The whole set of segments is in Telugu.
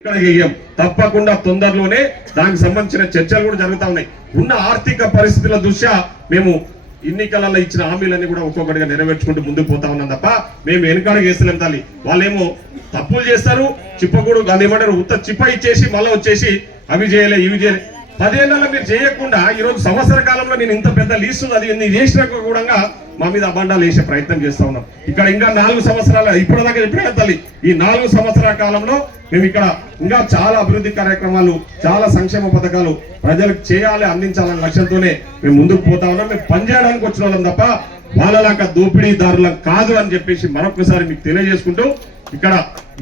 తప్పకుండా తొందరలోనే దానికి సంబంధించిన చర్చలు కూడా జరుగుతా ఉన్నాయి. ఉన్న ఆర్థిక పరిస్థితుల దృష్ట్యా మేము ఎన్నికలలో ఇచ్చిన హామీలన్నీ కూడా ఒక్కొక్కటిగా నెరవేర్చుకుంటూ ముందుకు పోతా ఉన్నాం తప్ప మేము వెనకాడికి వేస్తలేం తల్లి. వాళ్ళేమో తప్పులు చేస్తారు, చిప్పకూడు దాన్ని ఏమంటారు ఉత్త చిప్ప ఇచ్చేసి మళ్ళీ వచ్చేసి అవి చేయలే ఇవి చేయలే. 10 ఏళ్ళలో మీరు చేయకుండా ఈరోజు సంవత్సర కాలంలో నేను ఇంత పెద్ద లీస్ట్ అది నేను చేసినా కూడా మా మీద అబండాలు వేసే ప్రయత్నం చేస్తా ఉన్నాం. ఇక్కడ ఇంకా 4 సంవత్సరాలు ఇప్పటిదాకా చెప్పిన తల్లి ఈ 4 సంవత్సరాల కాలంలో మేము ఇక్కడ ఇంకా చాలా అభివృద్ధి కార్యక్రమాలు చాలా సంక్షేమ పథకాలు ప్రజలకు చేయాలి అందించాలనే లక్ష్యంతోనే మేము ముందుకు పోతా ఉన్నాం. మేము పనిచేయడానికి వచ్చిన వాళ్ళం తప్ప వాళ్ళలాగా దోపిడీదారులం కాదు అని చెప్పేసి మరొకసారి మీకు తెలియజేసుకుంటూ ఇక్కడ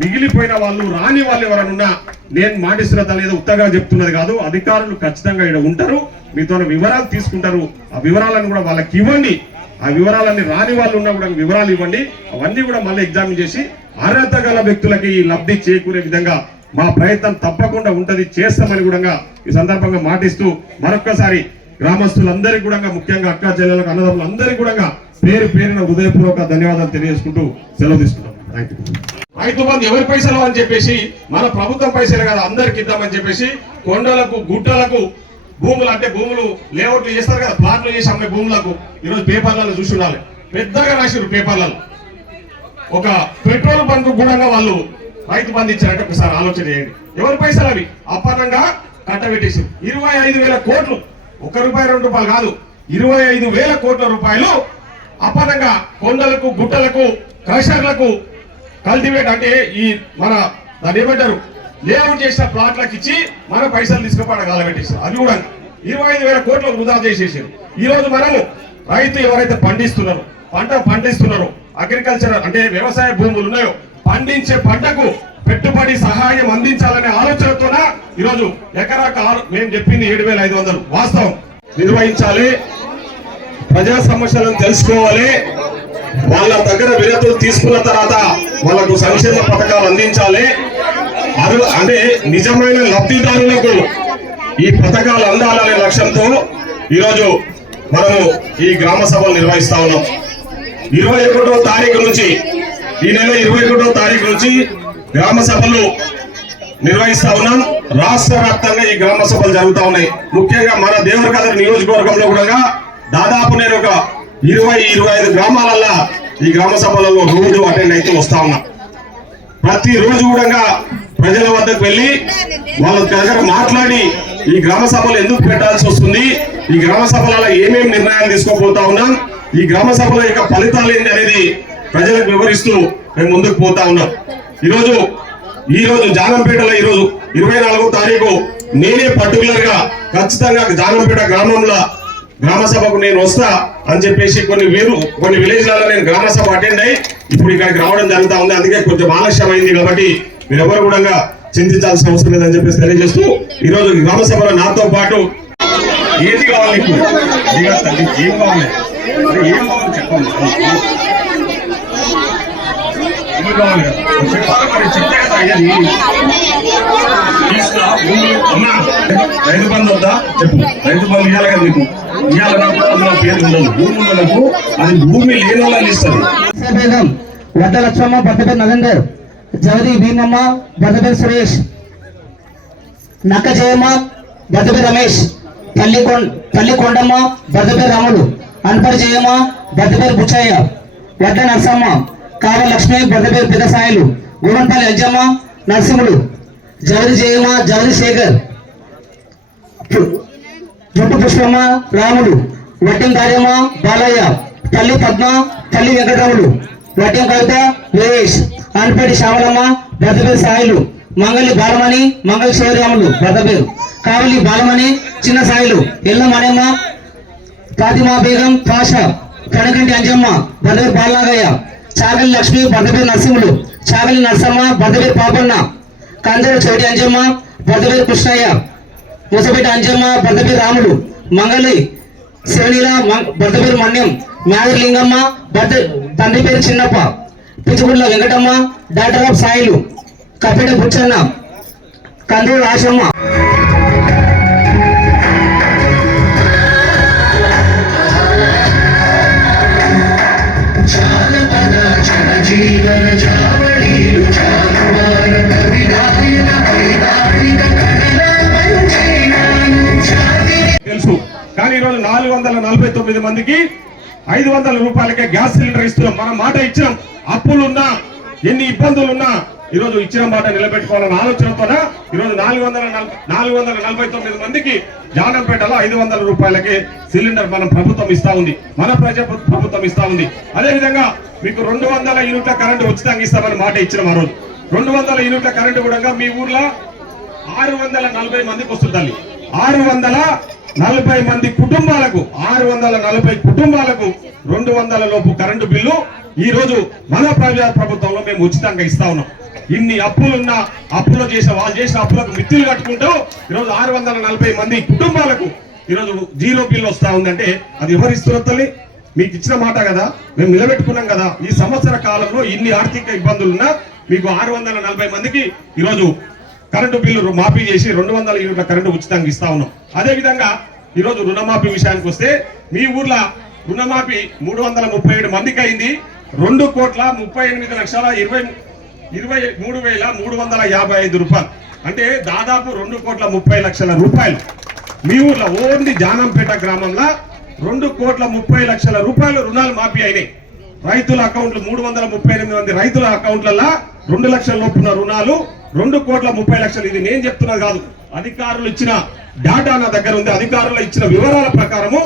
మిగిలిపోయిన వాళ్ళు రాని వాళ్ళు ఎవరన్నా నేను మాటిస్తున్న తల్లి ఏదో ఉత్తగా చెప్తున్నది కాదు. అధికారులు ఖచ్చితంగా ఇక్కడ ఉంటారు, మీతో వివరాలు తీసుకుంటారు. ఆ వివరాలను కూడా వాళ్ళకి ఇవ్వండి. ఆ వివరాలన్నీ రాని వాళ్ళు ఉన్నా కూడా వివరాలు ఇవ్వండి. అవన్నీ కూడా మళ్ళీ ఎగ్జామిన్ చేసి అర్హత గల వ్యక్తులకి ఈ లబ్ధి చేకూరే విధంగా మా ప్రయత్నం తప్పకుండా ఉంటది, చేస్తామని కూడా ఈ సందర్భంగా మాటిస్తూ మరొక్కసారి గ్రామస్తులందరికీ కూడా ముఖ్యంగా అక్క చెల్లెలకు అన్నదమ్ములందరికీ కూడా పేరు పేరున హృదయపూర్వక ధన్యవాదాలు తెలియజేసుకుంటూ సెలవు తీసుకుంటాం. రైతు బంధు ఎవరి పైసలు అని చెప్పేసి మన ప్రభుత్వం పైసలు కదా అందరికి ఇద్దామని చెప్పేసి కొండలకు గుట్టలకు భూములు అంటే భూములు లేఅవుట్లు చేస్తారు కదా, ప్లాట్లు చేసి అమ్మే భూములకు ఈరోజు పేపర్లలో చూసి ఉండాలి, పెద్దగా రాసిరు పేపర్లలో. ఒక పెట్రోల్ బంక్ కూడా వాళ్ళు రైతు బంధు ఇచ్చారంటే ఒకసారి ఆలోచన చేయండి. ఎవరి పైసలు అవి అప్పనంగా కట్టబెట్టేసి 25,000 కోట్లు, ₹1 ₹2 కాదు 25,000 కోట్ల రూపాయలు అప్పనంగా కొండలకు గుట్టలకు క్రషర్లకు కల్టివేట్ అంటే ఈ మన దాన్ని ఏమంటారు లేఅవుట్ చేసిన ప్లాట్లకు ఇచ్చి మన పైసలు తీసుకుపడగలబెట్టేసారు. అది కూడా 25,000 కోట్లు వృధా చేసేసారు. ఈ రోజు మనము రైతు ఎవరైతే పండిస్తున్నారో అగ్రికల్చర్ అంటే వ్యవసాయ భూములు ఉన్నాయో పండించే పంటకు పెట్టుబడి సహాయం అందించాలనే ఆలోచనతోన ఈరోజు ఎకరాకు మేము చెప్పింది 7,500 వాస్తవం నిర్వహించాలి. ప్రజా సమస్యలను తెలుసుకోవాలి, వాళ్ళ దగ్గర వినతులు తీసుకున్న తర్వాత వాళ్ళకు సంక్షేమ పథకాలు అందించాలి. అంటే నిజమైన లబ్ధిదారులకు ఈ పథకాలు అందాలనే లక్ష్యంతో ఈరోజు మనము ఈ గ్రామ సభలు నిర్వహిస్తా ఉన్నాం. 21వ తారీఖు నుంచి ఈ నెల 21వ తారీఖు నుంచి గ్రామ సభలు నిర్వహిస్తా ఉన్నాం. రాష్ట్ర వ్యాప్తంగా ఈ గ్రామ సభలు జరుగుతూ ఉన్నాయి. ముఖ్యంగా మన దేవరకద్ర నియోజకవర్గంలో కూడా దాదాపు నేను ఒక 20-25 గ్రామాలల్లో ఈ గ్రామ సభలలో రోజు అటెండ్ అయితే వస్తా ఉన్నా. ప్రతి రోజు కూడా ప్రజల వద్దకు వెళ్ళి వాళ్ళ దగ్గర మాట్లాడి ఈ గ్రామ సభలు ఎందుకు పెట్టాల్సి వస్తుంది, ఈ గ్రామ సభలలో ఏమేమి నిర్ణయాలు తీసుకోబోతా ఉన్నాం, ఈ గ్రామ సభల యొక్క ఫలితాలు ఏంటి అనేది ప్రజలకు వివరిస్తూ మేము ముందుకు పోతా ఉన్నాం. ఈ రోజు జానంపేటలో ఈరోజు 24వ తారీఖు నేనే పర్టికులర్ గా ఖచ్చితంగా జానంపేట గ్రామంలో గ్రామ సభకు నేను వస్తా అని చెప్పేసి కొన్ని విలేజ్లలో నేను గ్రామ సభ అటెండ్ అయ్యి ఇప్పుడు ఇక్కడికి రావడం జరుగుతా ఉంది. అందుకే కొంచెం ఆలస్యం అయింది కాబట్టి మీరెవరు కూడా చింతించాల్సిన అవసరం లేదని చెప్పేసి తెలియజేస్తూ ఈ రోజు గ్రామ సభలో నాతో పాటు ఏది కావాలి ఏం కావాలి చెప్పండి రైతు బంధు వద్దా చెప్పు. రైతు బంధు ఇవ్వాలి కదా మీకు, ఇవ్వాలన్నా పేరు ఉండదు. భూములకు అది భూమి లేని వాళ్ళని ఇస్తారు. వద్ద లక్ష్మమ్మ, బద్దపేరు నరేందర్, జవది భీమమ్మ, బద్దపేరు సురేష్, నక్క జయమ్మ, బద్దపేరు రమేష్, తల్లి కొండమ్మ, బద్దపేరు రాములు, అన్పడి జయమ్మ, బద్దపేరు బుచ్చయ్య, వడ్డ నరసమ్మ, కావ లక్ష్మి, బద్దపేరు పెద్ద సాయిలు, గురంపల్లి అజ్జమ్మ, నరసింహుడు, జవది జయమ్మ, జవది శేఖర్, జుట్టు పుష్పమ్మ, రాముడు, వడ్డం కార్యమ్మ, బాలయ్య, తల్లి పద్మ, తల్లి వెంకటరాములు, వడ్డం కవిత, వీరేష్, అన్పేటి శ్యామలమ్మ, బద్దపేరు సాయిలు, మంగళి బాలమణి, మంగళ శివరాములు, బద్దపేరు కావలి బాలమణి, చిన్న సాయిలు, ఎల్ల మణమ్మ, ఫాతిమా బేగం, పాషా, కనకంటి అంజమ్మ, బద్దపేరు బాలనాగయ్య, చాగలి లక్ష్మి, బద్దపేరు నరసింహులు, చాగలి నరసమ్మ, బద్దపేరు పాపన్న, కందరు చోటి అంజమ్మ, బద్దపేరు కృష్ణయ్య, ముసపేట అంజమ్మ, బద్దపేరు రాములు, మంగళి శివనీల, బద్దపేరు మన్యం, మ్యాదరి లింగమ్మ, తండ్రి పేరు చిన్నప్ప, పిచ్చుగుడ్ల వెంకటమ్మ, డాక్టర్ ఆఫ్ సాయిలు, కపిట బుచ్చన్న, కందూరు ఆశమ్మ. జీవన జావళీలు చాలువార కవిరాయన 549 మందికి 500 రూపాయలకే గ్యాస్ సిలిండర్ ఇస్తున్నాం. మనం మాట ఇచ్చినాం. అప్పులున్నా ఎన్ని ఇబ్బందులున్నా ఈరోజు ఇచ్చిన మాట నిలబెట్టుకోవాలన్న ఆలోచనతోన ఈరోజు 449 మందికి జానంపేటలో 500 రూపాయలకే సిలిండర్ మనం ప్రభుత్వం ఇస్తా ఉంది. మన ప్రభుత్వం ఇస్తా ఉంది. అదే విధంగా మీకు 200 యూనిట్ల కరెంటు ఉచితంగా ఇస్తామని మాట ఇచ్చిన ఆ రోజు 200 యూనిట్ల కరెంటు కూడా మీ ఊర్లో 640 మందికి వస్తుంది. 640 మంది కుటుంబాలకు 640 కుటుంబాలకు 200 లోపు కరెంటు బిల్లు ఈ రోజు మన ప్రభుత్వంలో మేము ఉచితంగా ఇస్తా ఉన్నాం. ఇన్ని అప్పులున్నా అప్పులు వాళ్ళు చేసిన అప్పులకు మిత్తులు కట్టుకుంటూ ఈరోజు 640 మంది కుటుంబాలకు ఈరోజు జీరో బిల్లు వస్తా ఉందంటే అది ఎవరు ఇస్తున్నారు తల్లి? మీకు ఇచ్చిన మాట కదా, మేము నిలబెట్టుకున్నాం కదా. ఈ సంవత్సర కాలంలో ఇన్ని ఆర్థిక ఇబ్బందులున్నా మీకు 640 మందికి ఈరోజు కరెంటు బిల్లు మాఫీ చేసి 200 యూనిట్ల కరెంటు ఉచితంగా ఇస్తా ఉన్నాం. అదే విధంగా ఈరోజు రుణమాఫీ విషయానికి వస్తే మీ ఊర్లో రుణమాఫీ 337 మందికి అయింది. 2,38,23,355 రూపాయలు అంటే దాదాపు 2,30,00,000 రూపాయలు మీ ఊర్లో ఓన్లీ జానంపేట గ్రామంలో 2,30,00,000 రూపాయలు రుణాలు మాఫీ అయినాయి. రైతుల అకౌంట్లు 338 మంది రైతుల అకౌంట్లలో 2 లక్షల లోపున్న రుణాలు 2,30,00,000. ఇది నేను చెప్తున్నది కాదు, అధికారులు ఇచ్చిన డాటా నా దగ్గర ఉంది. అధికారులు ఇచ్చిన వివరాల ప్రకారము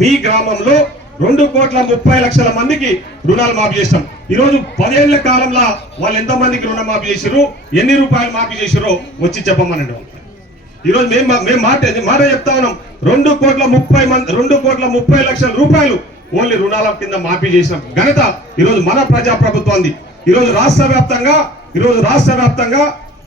మీ గ్రామంలో 2,30,00,000 మందికి రుణాలు మాఫీ చేస్తాం. ఈ రోజు 10 ఏళ్ల కాలంలో వాళ్ళు ఎంత మందికి రుణ మాఫీ చేసిరు, ఎన్ని రూపాయలు మాఫీ చేసిరో వచ్చి చెప్పమనండి. ఈ రోజు మేము మాట చెప్తా ఉన్నాం. 2,30,00,000 రూపాయలు ఓన్లీ రుణాల కింద మాఫీ చేసిన ఘనత ఈరోజు మన ప్రజాప్రభుత్వాన్ని. ఈరోజు రాష్ట్ర వ్యాప్తంగా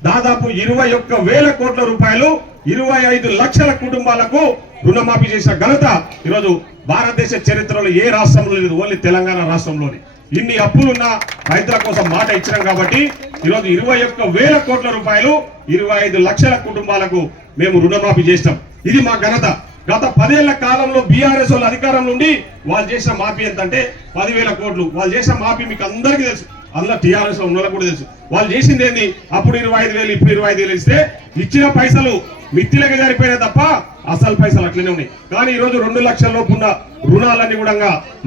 దాదాపు 21,000 కోట్ల రూపాయలు 25 లక్షల కుటుంబాలకు రుణమాఫీ చేసిన ఘనత ఈరోజు భారతదేశ చరిత్రలో ఏ రాష్ట్రంలో లేదు, ఓన్లీ తెలంగాణ రాష్ట్రంలోనే. ఇన్ని అప్పులున్న రైతుల కోసం మాట ఇచ్చినాం కాబట్టి ఈరోజు 21,000 కోట్ల రూపాయలు 25 లక్షల కుటుంబాలకు మేము రుణమాఫీ చేస్తాం. ఇది మా ఘనత. గత 10 ఏళ్ల కాలంలో బీఆర్ఎస్ వాళ్ళు అధికారం నుండి వాళ్ళు చేసిన మాఫీ ఎంతంటే 10,000 కోట్లు. వాళ్ళు చేసిన మాఫీ మీకు అందరికీ తెలుసు, అందులో టీఆర్ఎస్ లో ఉన్న వాళ్ళకి కూడా తెలుసు. వాళ్ళు చేసింది ఏంది? అప్పుడు 25,000 ఇప్పుడు 25,000 ఇస్తే ఇచ్చిన పైసలు మిత్తిలకి జరిపోయినా తప్ప అసలు పైసలు అట్లనే ఉన్నాయి. కానీ ఈ రోజు 2 లక్షల లోపు ఉన్న రుణాలన్నీ కూడా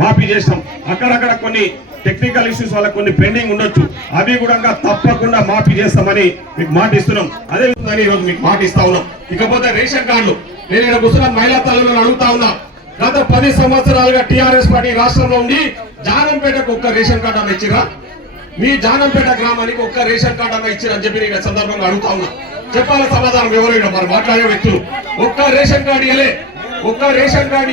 మాఫీ చేస్తాం. అక్కడక్కడ కొన్ని టెక్నికల్ ఇష్యూస్ వల్ల కొన్ని పెండింగ్ ఉండొచ్చు, అవి కూడా తప్పకుండా మాఫీ చేస్తామని మీకు మాట ఇస్తున్నాం. అదే విధంగా ఈ రోజు మీకు మాట ఇస్తా ఉన్నాం. ఇకపోతే రేషన్ కార్డులు, నేను ఇక్కడ కూర్చున్న మహిళా తల్లులను అడుగుతా ఉన్నా. గత 10 సంవత్సరాలుగా టీఆర్ఎస్ పార్టీ రాష్ట్రంలో ఉండి జానంపేటకు ఒక్క రేషన్ కార్డు అన్న ఇచ్చిరా? మీ జానంపేట గ్రామానికి ఒక్క రేషన్ కార్డు అన్న ఇచ్చిరని చెప్పి నేను సందర్భంగా అడుగుతా ఉన్నా. చెప్పాలి సమాధానం ఎవరైనా మరి మాట్లాడే వ్యక్తులు. ఒక్క రేషన్ కార్డు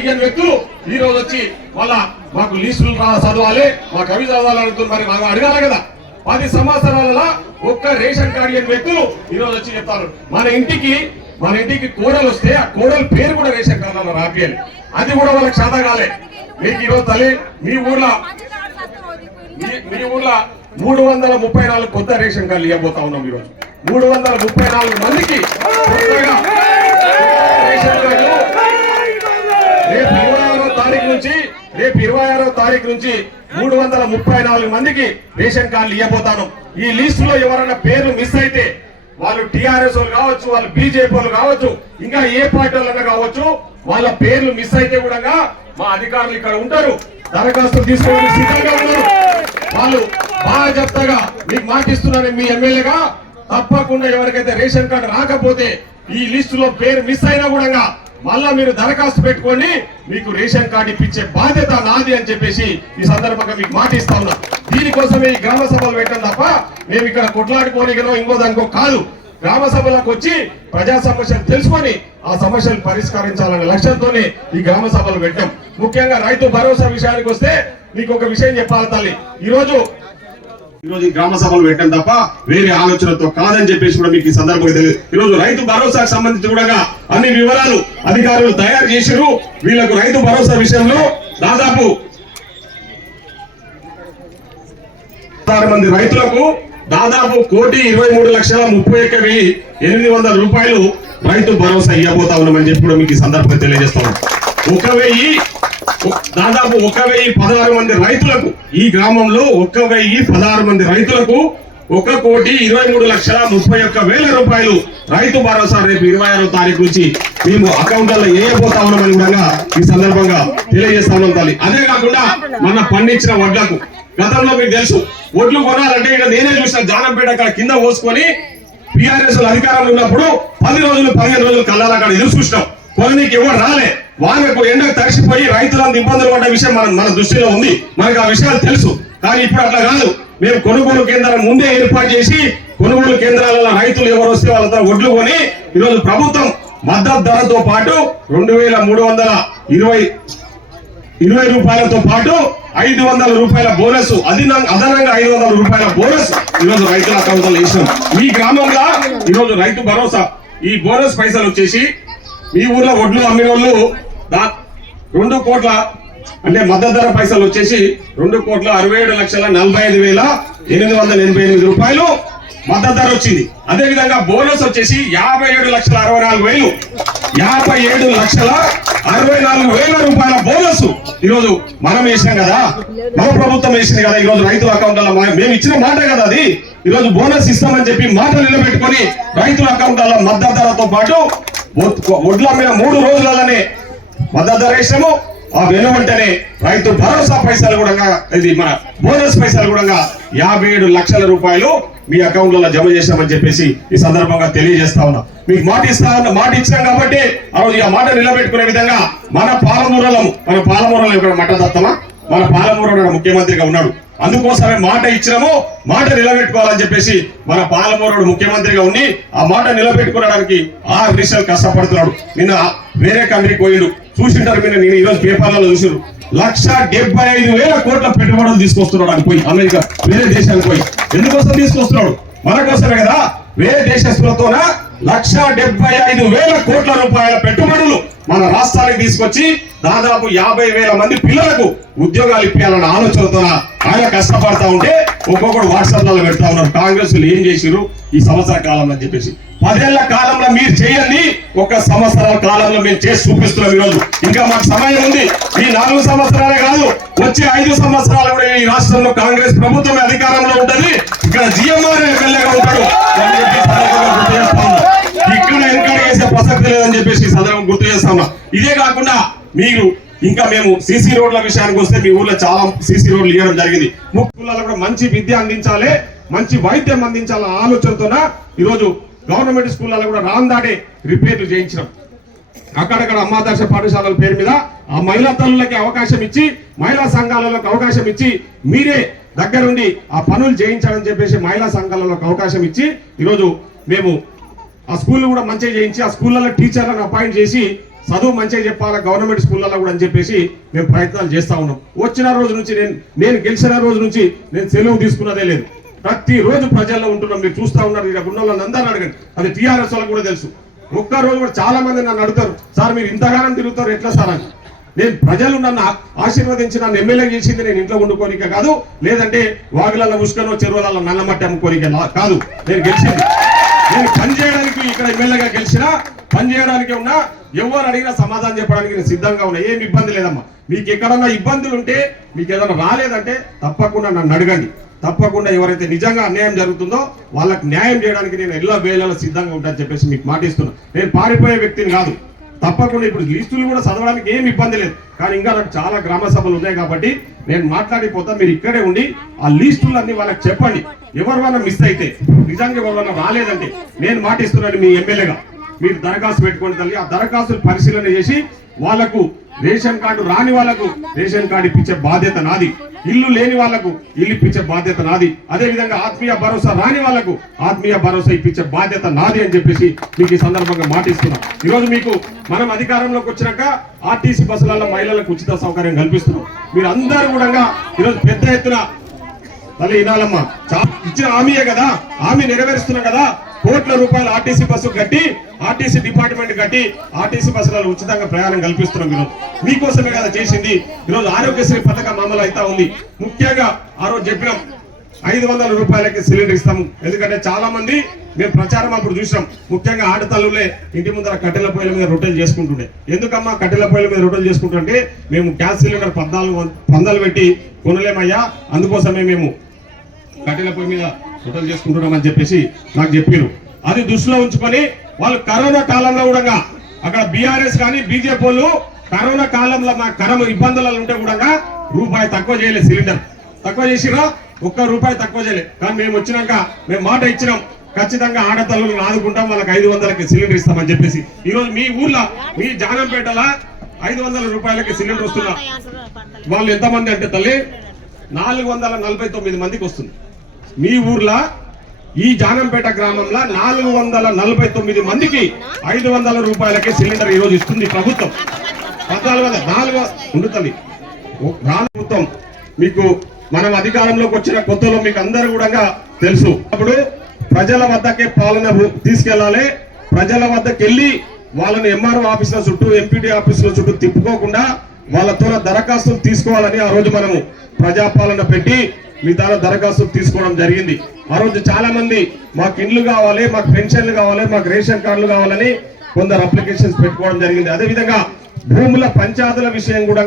ఇవ్వని వ్యక్తులు ఈ రోజు వచ్చి వాళ్ళ మాకు లీస్టులు చదవాలి, మాకు అవి చదవాలనుకుని మరి మాకు అడగాలి కదా. 10 సంవత్సరాలలో ఒక్క రేషన్ కార్డు ఇవ్వని వ్యక్తులు ఈ రోజు వచ్చి చెప్తారు. మన ఇంటికి కోడలు వస్తే ఆ కోడలు పేరు కూడా రేషన్ కార్డులో రాపియాలి, అది కూడా వాళ్ళకి సాధగాలే. మీకు ఈరోజు తల్లి మీ ఊర్లో 334 కొత్త రేషన్ కార్డులు ఇవ్వబోతా ఉన్నాం. ఈరోజు 334 మందికి రేషన్ కార్డులు రేపు 26వ తారీఖు నుంచి 334 మందికి రేషన్ కార్డులు ఇవ్వబోతాను. ఈ లిస్ట్ లో ఎవరైనా పేర్లు మిస్ అయితే వాళ్ళు టీఆర్ఎస్ వాళ్ళు కావచ్చు, వాళ్ళు బీజేపీ వాళ్ళు కావచ్చు, ఇంకా ఏ పార్టీ వాళ్ళన్నా కావచ్చు, వాళ్ళ పేర్లు మిస్ అయితే కూడా మా అధికారులు ఇక్కడ ఉంటారు, దరఖాస్తులు తీసుకోవడానికి సిద్ధంగా ఉన్నారు. వాళ్ళు బాగా చెప్తాగా మీకు మాటిస్తున్నాను మీ ఎమ్మెల్యేగా, తప్పకుండా ఎవరికైతే రేషన్ కార్డు రాకపోతే ఈ లిస్టు లో పేరు మిస్ అయినా కూడా మళ్ళా మీరు దరఖాస్తు పెట్టుకొని మీకు రేషన్ కార్డు ఇప్పించే బాధ్యత నాది అని చెప్పేసి ఈ సందర్భంగా మీకు మాట ఇస్తా ఉన్నా. దీనికోసమే ఈ గ్రామ సభలు పెట్టాం తప్ప మేము ఇక్కడ కొట్లాడుకోనికనో ఇంకో దానికో కాదు. గ్రామ సభలకు వచ్చి ప్రజా సమస్యలు తెలుసుకొని ఆ సమస్యలు పరిష్కరించాలనే లక్ష్యంతోనే ఈ గ్రామ సభలు పెట్టాం. ముఖ్యంగా రైతు భరోసా విషయానికి వస్తే మీకు ఒక విషయం చెప్పాలి తల్లి. ఈరోజు ఈ గ్రామ సభలు పెట్టాం తప్ప వేరే ఆలోచనతో కాదని చెప్పేసి కూడా మీకు ఈ సందర్భంగా తెలియదు. ఈరోజు రైతు భరోసాకు సంబంధించి కూడా అన్ని వివరాలు అధికారులు తయారు చేసిరు. వీళ్లకు రైతు భరోసా విషయంలో దాదాపు 6 మంది రైతులకు దాదాపు 1,23,31,800 రూపాయలు రైతు భరోసా ఇవ్వబోతా ఉన్నామని చెప్పి కూడా మీకు ఈ సందర్భంగా తెలియజేస్తాం. దాదాపు 1,016 మంది రైతులకు ఈ గ్రామంలో 1,016 మంది రైతులకు 1,23,31,000 రూపాయలు రైతు భరోసా రేపు 26వ తారీఖు నుంచి మేము అకౌంట్లలో వేయబోతా ఉన్నామని కూడా ఈ సందర్భంగా తెలియజేస్తా ఉన్నాం తల్లి. అదే కాకుండా మన పండించిన వడ్లకు గతంలో మీకు తెలుసు, వడ్లు కొనాలంటే ఇక్కడ నేనే చూసిన జానంపేట అక్కడ కింద పోసుకొని టిఆర్ఎస్ అధికారంలో ఉన్నప్పుడు 10 రోజులు 15 రోజులు కళ్ళాల అక్కడ ఎదురు చూసినాం. కొననీకి ఎవరు రాలే, వానకు ఎండకు తడిసిపోయి రైతులంత ఇబ్బందులు పడ్డ విషయం మన దృష్టిలో ఉంది, మనకు ఆ విషయాలు తెలుసు. కానీ ఇప్పుడు అట్లా కాదు, మేము కొనుగోలు కేంద్రాలను ముందే ఏర్పాటు చేసి కొనుగోలు కేంద్రాలలో రైతులు ఎవరు వస్తే వాళ్ళతో వడ్లు కొని ఈరోజు ప్రభుత్వం మద్దతు ధరతో పాటు 2,320 రూపాయలతో పాటు 500 రూపాయల బోనస్, అదనంగా 500 రూపాయల బోనస్ ఈరోజు రైతుల అకౌంట్లో వేసినాం. మీ గ్రామంలో ఈరోజు రైతు భరోసా ఈ బోనస్ పైసలు వచ్చేసి మీ ఊర్లో వడ్లు అమ్మిన వాళ్ళు 2 కోట్ల అంటే మద్దతు ధర పైసలు వచ్చేసి 2,67,45,888 రూపాయలు మద్దతు ధర వచ్చింది. అదే విధంగా బోనస్ వచ్చేసి 57,64,000 57,64,000 రూపాయల బోనస్ ఈరోజు మనం వేసినాం కదా, మన ప్రభుత్వం వేసింది కదా. ఈరోజు రైతుల అకౌంట్లలో మేము ఇచ్చిన మాట కదా అది. ఈరోజు బోనస్ ఇస్తామని చెప్పి మాట నిలబెట్టుకొని రైతుల అకౌంట్లలో మద్దతు ధరతో పాటు వడ్ల మీద 3 రోజులలోనే మద్దతు ధర వేసినాము. ఆ వెనువంటనే రైతు భరోసా పైసలు కూడా ఇది మన బోనస్ పైసలు కూడా 57 లక్షల రూపాయలు మీ అకౌంట్లలో జమ చేశామని చెప్పేసి ఈ సందర్భంగా తెలియజేస్తా ఉన్నా. మీకు మాట ఇచ్చాం కాబట్టి ఆ రోజు ఆ మాట నిలబెట్టుకునే విధంగా మన పాలమూరులో ఇక్కడ మట్టదత్తమా మన పాలమూరులో ముఖ్యమంత్రిగా ఉన్నాడు, అందుకోసమే మాట ఇచ్చినాము, మాట నిలబెట్టుకోవాలని చెప్పేసి మన పాలమూరుడు ముఖ్యమంత్రిగా ఉండి ఆ మాట నిలబెట్టుకోవడానికి 6 నిమిషాలు కష్టపడుతున్నాడు. నిన్న వేరే కంట్రీకి పోయిండు, చూసింటారు మీరు, నేను ఈరోజు పేపర్లలో చూసారు. 1,75,000 కోట్ల పెట్టుబడులు తీసుకొస్తున్నాడు అని పోయి అమెరికా వేరే దేశానికి పోయి. ఎందుకోసం తీసుకొస్తున్నాడు? మన కోసమే కదా. వేరే దేశస్తులతోన 1,75,000 కోట్ల రూపాయల పెట్టుబడులు మన రాష్ట్రానికి తీసుకొచ్చి దాదాపు 50,000 మంది పిల్లలకు ఉద్యోగాలు ఇప్పించాలన్న ఆలోచనతో ఆయన కష్టపడతా ఉంటే ఒక్కొక్కడు వాట్సాప్లలో పెడతా ఉన్నారు, కాంగ్రెస్ ఏం చేసిరు ఈ సంవత్సర కాలంలో అని చెప్పేసి. 10 ఏళ్ల కాలంలో మీరు చేయండి, 1 సంవత్సరాల కాలంలో మేము చేసి చూపిస్తున్నాం. ఈరోజు ఇంకా మాకు సమయం ఉంది. ఈ 4 సంవత్సరాలే కాదు, వచ్చే 5 సంవత్సరాలు కూడా ఈ రాష్ట్రంలో కాంగ్రెస్ ప్రభుత్వం అధికారంలో ఉంటుంది. ఇక్కడ జిఎంఆర్ ఎమ్మెల్యేగా ఉంటాడు అని చెప్పి గుర్తు చేస్తా ఉన్నా. ఇక్కడ ఎన్కరేజ్ చేసే ప్రసక్తి లేదని చెప్పేసి ఈ సందర్భం గుర్తు చేస్తా ఉన్నా. ఇదే కాకుండా మీరు ఇంకా మేము సీసీ రోడ్ల విషయానికి వస్తే మీ ఊర్లో చాలా సీసీ రోడ్లు ఇవ్వడం జరిగింది. ముఖ్యులలో కూడా మంచి విద్య అందించాలి, మంచి వైద్యం అందించాలన్న ఆలోచనతోన ఈరోజు గవర్నమెంట్ స్కూళ్ళలో కూడా రాందాడే రిపేర్లు చేయించడం, అక్కడక్కడ అమ్మాదర్శ పాఠశాలల పేరు మీద ఆ మహిళా తల్లులకి అవకాశం ఇచ్చి, మహిళా సంఘాలకు అవకాశం ఇచ్చి మీరే దగ్గరుండి ఆ పనులు చేయించాలని చెప్పేసి మహిళా సంఘాలకు అవకాశం ఇచ్చి ఈరోజు మేము ఆ స్కూల్ కూడా మంచిగా చేయించి ఆ స్కూళ్ళలో టీచర్లను అపాయింట్ చేసి చదువు మంచిగా చెప్పాలా గవర్నమెంట్ స్కూళ్ళలో కూడా అని చెప్పేసి మేము ప్రయత్నాలు చేస్తా ఉన్నాం. వచ్చిన రోజు నుంచి నేను గెలిచిన రోజు నుంచి నేను సెలవు తీసుకున్నదే లేదు. ప్రతి రోజు ప్రజల్లో ఉంటున్నాం, మీరు చూస్తా ఉన్నారు. ఇక్కడ ఉన్న వాళ్ళని అందరూ అడగండి, అది టీఆర్ఎస్ వాళ్ళకి కూడా తెలుసు. ఒక్క రోజు కూడా చాలా మంది నన్ను అడుగుతారు, సార్ మీరు ఇంతగానం తిరుగుతారు ఎట్లా సార్ అని. నేను ప్రజలు నన్ను ఆశీర్వదించి నన్ను ఎమ్మెల్యే చేసింది నేను ఇంట్లో ఉండుకోనిక కాదు, లేదంటే వాగులలో ఉసుకనో చెరువులలో నల్లమట్టి అమ్ముకోనిక కాదు. నేను గెలిచింది, నేను పనిచేయడానికి ఇక్కడ ఎమ్మెల్యేగా గెలిచినా పనిచేయడానికి ఉన్నా, ఎవరు అడిగినా సమాధానం చెప్పడానికి నేను సిద్ధంగా ఉన్నా. ఏమి ఇబ్బంది లేదమ్మా. మీకు ఎక్కడన్నా ఇబ్బందులు ఉంటే, మీకు ఏదైనా రాలేదంటే తప్పకుండా నన్ను అడగండి. తప్పకుండా ఎవరైతే నిజంగా అన్యాయం జరుగుతుందో వాళ్ళకి న్యాయం చేయడానికి నేను ఎల్ల వేళలో సిద్ధంగా ఉంటానని చెప్పేసి మీకు మాటిస్తున్నా. నేను పారిపోయే వ్యక్తిని కాదు. తప్పకుండా ఇప్పుడు లిస్టులు కూడా చదవడానికి ఏమి ఇబ్బంది లేదు. కానీ ఇంకా నాకు చాలా గ్రామ సభలు ఉన్నాయి కాబట్టి నేను మాట్లాడిపోతా. మీరు ఇక్కడే ఉండి ఆ లిస్టులన్నీ వాళ్ళకి చెప్పండి. ఎవరివైనా మిస్ అయితే, నిజంగా ఎవరివైనా రాలేదంటే నేను మాటిస్తున్నాను మీ ఎమ్మెల్యేగా, మీరు దరఖాస్తు పెట్టుకోండి తల్లి. ఆ దరఖాస్తులు పరిశీలన చేసి వాళ్ళకు రేషన్ కార్డు రాని వాళ్ళకు రేషన్ కార్డు ఇప్పించే బాధ్యత నాది, ఇల్లు లేని వాళ్ళకు ఇల్లు ఇప్పించే బాధ్యత నాది, అదే విధంగా ఆత్మీయ భరోసా రాని వాళ్ళకు ఆత్మీయ భరోసా ఇప్పించే బాధ్యత నాది అని చెప్పేసి మీకు ఈ సందర్భంగా మాటిస్తున్నాం. ఈరోజు మీకు మనం అధికారంలోకి వచ్చినాక ఆర్టీసీ బస్సులలో మహిళలకు ఉచిత సౌకర్యం కల్పిస్తున్నాం. మీరు అందరూ కూడా ఈరోజు పెద్ద ఎత్తున తల్లి వినాలమ్మా, ఇచ్చిన హామీయే కదా, హామీ నెరవేరుస్తున్నాం కదా. కోట్ల రూపాయలు ఆర్టీసీ బస్సు కట్టి, ఆర్టీసీ డిపార్ట్మెంట్ కట్టి ఆర్టీసీ బస్సులలో ఉచితంగా ప్రయాణం కల్పిస్తున్నాం. ఈరోజు మీకోసమే కదా చేసింది. ఈరోజు ఆరోగ్యశ్రీ పథకం అమలు అవుతా ఉంది. ముఖ్యంగా ఆ రోజు చెప్పినాం 500 రూపాయలకి సిలిండర్ ఇస్తాము. ఎందుకంటే చాలా మంది మేము ప్రచారం అప్పుడు చూసినాం, ముఖ్యంగా ఆడతల్లులే ఇంటి ముందర కట్టెల పొయ్యిల మీద రొట్టెలు చేసుకుంటుండే. ఎందుకమ్మా కట్టెల పొయ్యిల మీద రొట్టెలు చేసుకుంటుంటే, మేము గ్యాస్ సిలిండర్ 14 పెట్టి కొనలేమయ్యా, అందుకోసమే మేము కట్టెల పొయ్యి మీద వృధా చేసుకుంటున్నామని చెప్పేసి నాకు చెప్పారు. అది దృష్టిలో ఉంచుకొని వాళ్ళు కరోనా కాలంలో కూడా అక్కడ బీఆర్ఎస్ కానీ బీజేపీ వాళ్ళు కరోనా కాలంలో మా కరోనా ఇబ్బందులలో ఉంటే కూడా రూపాయి తక్కువ చేయలేదు. సిలిండర్ తక్కువ చేసిరా, ₹1 తక్కువ చేయలేదు. కానీ మేము వచ్చినాక మేము మాట ఇచ్చినాం, ఖచ్చితంగా ఆడతల్లులను ఆదుకుంటాం, వాళ్ళకి 500కి సిలిండర్ ఇస్తామని చెప్పేసి. ఈ రోజు మీ ఊర్లో మీ జానంపేటలో ₹500 సిలిండర్ వస్తున్నా. వాళ్ళు ఎంతమంది అంటే తల్లి 449 మందికి వస్తుంది. మీ ఊర్లో ఈ జానంపేట గ్రామంలో 449 మందికి ₹500 సిలిండర్ ఈ రోజు ఇస్తుంది ప్రభుత్వం. 1400 ఉండుతుంది ప్రభుత్వం. మీకు మనం అధికారంలోకి వచ్చిన కొత్తలో మీకు అందరూ కూడా తెలుసు. అప్పుడు ప్రజల వద్దకే పాలన తీసుకెళ్లాలి, ప్రజల వద్దకు వెళ్ళి వాళ్ళని ఎంఆర్ఓ ఆఫీసుల చుట్టూ ఎంపీడీ ఆఫీసుల చుట్టూ తిప్పుకోకుండా వాళ్ళతో దరఖాస్తులు తీసుకోవాలని ఆ రోజు మనము ప్రజాపాలన పెట్టి మీ ద్వారా దరఖాస్తులు తీసుకోవడం జరిగింది. ఆ రోజు చాలా మంది మాకు ఇండ్లు కావాలి, మాకు పెన్షన్లు కావాలి, మాకు రేషన్ కార్డులు కావాలని కొందరు అప్లికేషన్స్ పెట్టుకోవడం జరిగింది. అదేవిధంగా భూముల పంచాయతీల విషయం కూడా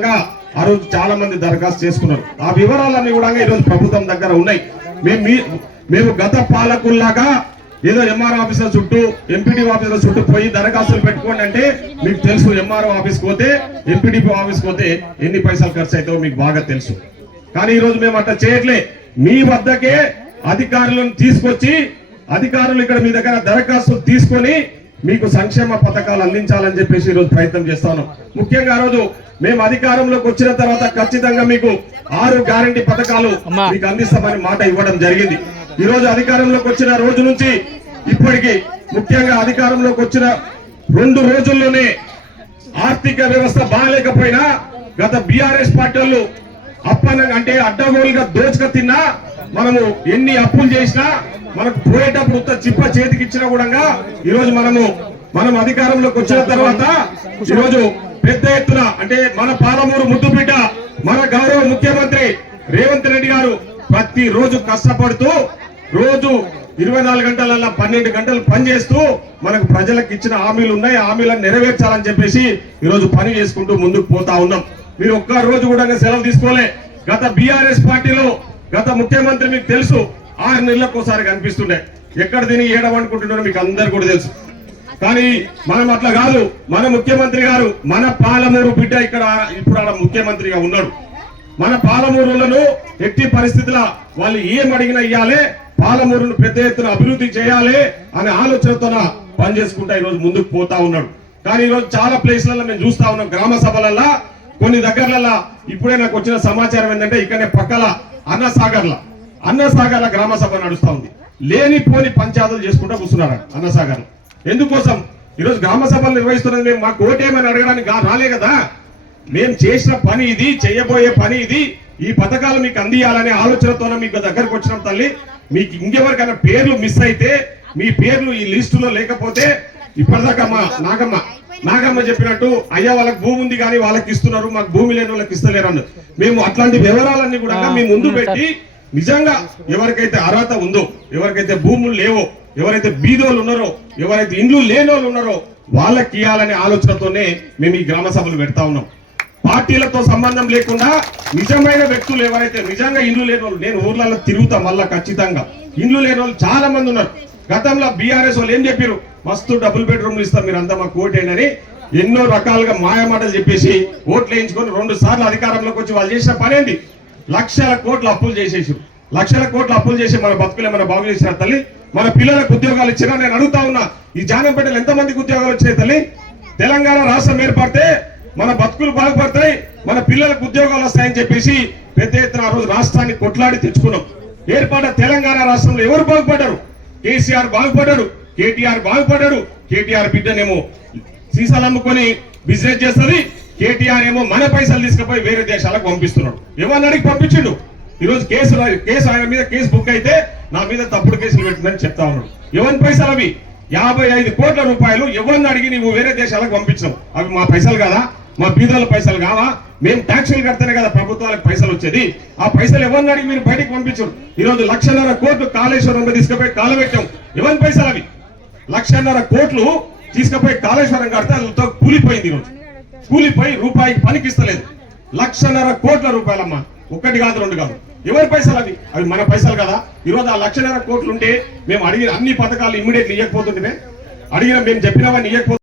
ఆ రోజు చాలా మంది దరఖాస్తు చేసుకున్నారు. ఆ వివరాలన్నీ కూడా ఈ రోజు ప్రభుత్వం దగ్గర ఉన్నాయి. మేము గత పాలకుల్లాగా ఏదో ఎంఆర్ఓ ఆఫీసుల చుట్టూ ఎంపీడీ ఆఫీసుల చుట్టూ పోయి దరఖాస్తులు పెట్టుకోండి అంటే మీకు తెలుసు. ఎంఆర్ఓ ఆఫీస్కి పోతే ఎంపీడీపీ ఆఫీస్కి పోతే ఎన్ని పైసలు ఖర్చు అవుతాయో మీకు బాగా తెలుసు. కానీ ఈ రోజు మేము అట్లా చేయట్లే. మీ వద్దకే అధికారులను తీసుకొచ్చి అధికారులు ఇక్కడ మీ దగ్గర దరఖాస్తులు తీసుకొని మీకు సంక్షేమ పథకాలు అందించాలని చెప్పేసి ఈ రోజు ప్రయత్నం చేస్తాను. ముఖ్యంగా ఆ రోజు మేము అధికారంలోకి వచ్చిన తర్వాత ఖచ్చితంగా మీకు 6 గ్యారంటీ పథకాలు మీకు అందిస్తామని మాట ఇవ్వడం జరిగింది. ఈ రోజు అధికారంలోకి వచ్చిన రోజు నుంచి ఇప్పటికి ముఖ్యంగా అధికారంలోకి వచ్చిన 2 రోజుల్లోనే ఆర్థిక వ్యవస్థ బాగాలేకపోయినా గత బీఆర్ఎస్ పార్టీలు అప్పనంగా అంటే అడ్డగోలుగా దోచుక తిన్నా, మనము ఎన్ని అప్పులు చేసినా మనకు పోయేటప్పుడు చిప్ప చేతికి ఇచ్చినా కూడా ఈ రోజు మనం అధికారంలోకి వచ్చిన తర్వాత ఈ రోజు పెద్ద ఎత్తున అంటే మన పాలమూరు ముద్దుబిడ్డ మన గౌరవ ముఖ్యమంత్రి రేవంత్ రెడ్డి గారు ప్రతి రోజు కష్టపడుతూ రోజు 24 గంటలలో 12 గంటలు పనిచేస్తూ మనకు ప్రజలకు ఇచ్చిన హామీలు ఉన్నాయి, హామీలను నెరవేర్చాలని చెప్పేసి ఈ రోజు పని చేసుకుంటూ ముందుకు పోతా ఉన్నాం. మీరు ఒక్క రోజు కూడా సెలవు తీసుకోలే. గత బీఆర్ఎస్ పార్టీలో గత ముఖ్యమంత్రి మీకు తెలుసు 6 నెలలకు ఒకసారి కనిపిస్తుండే. ఎక్కడ తిని ఏడవనుకుంటున్నారో మీకు అందరు కూడా తెలుసు. కానీ మనం అట్లా కాదు. మన ముఖ్యమంత్రి గారు మన పాలమూరు బిడ్డ ఇక్కడ ఇప్పుడు అలా ముఖ్యమంత్రిగా ఉన్నాడు. మన పాలమూరులను ఎట్టి పరిస్థితుల వాళ్ళు ఏం అడిగినా ఇయ్యాలి, పాలమూరును పెద్ద ఎత్తున అభివృద్ధి చేయాలి అనే ఆలోచనతో పనిచేసుకుంటా ఈ రోజు ముందుకు పోతా ఉన్నాడు. కానీ ఈ రోజు చాలా ప్లేస్లలో మేము చూస్తా ఉన్నాం, గ్రామ సభలల్లో కొన్ని దగ్గరలలో ఇప్పుడే నాకు వచ్చిన సమాచారం ఏంటంటే ఇక్కడనే పక్కల అన్నసాగర్ల గ్రామ సభ నడుస్తా ఉంది. లేనిపోని పంచాయతీలు చేసుకుంటూ కూర్చున్నారు అన్నసాగర్. ఎందుకోసం ఈరోజు గ్రామ సభలు నిర్వహిస్తున్నది మేము మాకు ఓటేమని అడగడానికి రాలే కదా. మేము చేసిన పని ఇది, చేయబోయే పని ఇది, ఈ పథకాలు మీకు అందియాలనే ఆలోచనతోనే మీకు దగ్గరకు వచ్చిన తల్లి. మీకు ఇంకెవరికైనా పేర్లు మిస్ అయితే మీ పేర్లు ఈ లిస్టులో లేకపోతే ఇప్పటిదాకా మా నాగమ్మ చెప్పినట్టు అయ్యా వాళ్ళకి భూమి ఉంది కానీ వాళ్ళకి ఇస్తున్నారు, మాకు భూమి లేని వాళ్ళకి ఇస్తలేరు అన్నారు. మేము అట్లాంటి వివరాలన్నీ కూడా మీ ముందు పెట్టి నిజంగా ఎవరికైతే అర్హత ఉందో, ఎవరికైతే భూములు లేవో, ఎవరైతే బీదోళ్ళు ఉన్నారో, ఎవరైతే ఇండ్లు లేని వాళ్ళు ఉన్నారో వాళ్ళకి ఇవ్వాలనే ఆలోచనతోనే మేము ఈ గ్రామ సభలు పెడతా ఉన్నాం. పార్టీలతో సంబంధం లేకుండా నిజమైన వ్యక్తులు ఎవరైతే నిజంగా ఇండ్లు లేని వాళ్ళు, నేను ఊర్లలో తిరుగుతా మళ్ళా ఖచ్చితంగా ఇండ్లు లేని వాళ్ళు చాలా మంది ఉన్నారు. గతంలో బీఆర్ఎస్ వాళ్ళు ఏం చెప్పారు, మస్తు డబుల్ బెడ్రూమ్లు ఇస్తాం మీరు అంతా మాకు ఓటేయండి అని ఎన్నో రకాలుగా మాయమాటలు చెప్పేసి ఓట్లు వేయించుకొని 2 సార్లు అధికారంలోకి వచ్చి వాళ్ళు చేసిన పనేంది, లక్షల కోట్ల అప్పులు చేసేసారు. లక్షల కోట్ల అప్పులు చేసి మన బతుకులే మన బాగు చేసిన తల్లి. మన పిల్లలకు ఉద్యోగాలు ఇచ్చినా నేను అడుగుతా ఉన్నా, ఈ జానంపేటలో ఎంతమందికి ఉద్యోగాలు వచ్చినాయి తల్లి? తెలంగాణ రాష్ట్రం ఏర్పడితే మన బతుకులు బాగుపడతాయి, మన పిల్లలకు ఉద్యోగాలు వస్తాయని చెప్పేసి పెద్ద ఎత్తున ఆ రోజు రాష్ట్రాన్ని కొట్లాడి తెచ్చుకున్నాం. ఏర్పడ్డ తెలంగాణ రాష్ట్రంలో ఎవరు బాగుపడ్డారు? కేసీఆర్ బాగుపడ్డాడు, కేటీఆర్ బాగుపడ్డాడు. కేటీఆర్ బిడ్డనేమో సీసాలు అమ్ముకొని బిజినెస్ చేస్తుంది, కేటీఆర్ ఏమో మన పైసలు తీసుకుపోయి వేరే దేశాలకు పంపిస్తున్నాడు. ఎవరిని అడిగి పంపించిండు? ఈరోజు కేసు ఆయన మీద కేసు బుక్ అయితే నా మీద తప్పుడు కేసులు పెట్టిందని చెప్తా ఉన్నాడు. ఎవరి పైసలు అవి? 55 కోట్ల రూపాయలు ఎవరిని అడిగి నువ్వు వేరే దేశాలకు పంపించావు. అవి మా పైసలు కాదా? మా బీదోళ్ళ పైసలు కావా? మేము ట్యాక్సులు కడితేనే కదా ప్రభుత్వాలకు పైసలు వచ్చేది. ఆ పైసలు ఎవరిని అడిగి మీరు బయటకు పంపించారు? ఈరోజు 1,50,000 కోట్లు కాళేశ్వరంలో తీసుకుపోయి కాలబెట్టాం. ఎవరి పైసలు అవి? 1,50,000 కోట్లు తీసుకుపోయి కాళేశ్వరం కడితే అది కూలిపోయింది. ఈరోజు కూలిపోయి రూపాయికి పనికిస్తలేదు. 1,50,000 కోట్ల రూపాయలమ్మా. 1 కాదు 2 కాదు. ఎవరి పైసలు అవి అవి మన పైసలు కదా. ఈరోజు ఆ 1,50,000 కోట్లు ఉంటే మేము అడిగిన అన్ని పథకాలు ఇమ్మీడియట్లీ ఇవ్వకపోతుంటే అడిగిన మేము చెప్పినవన్నీ ఇవ్వకపోతే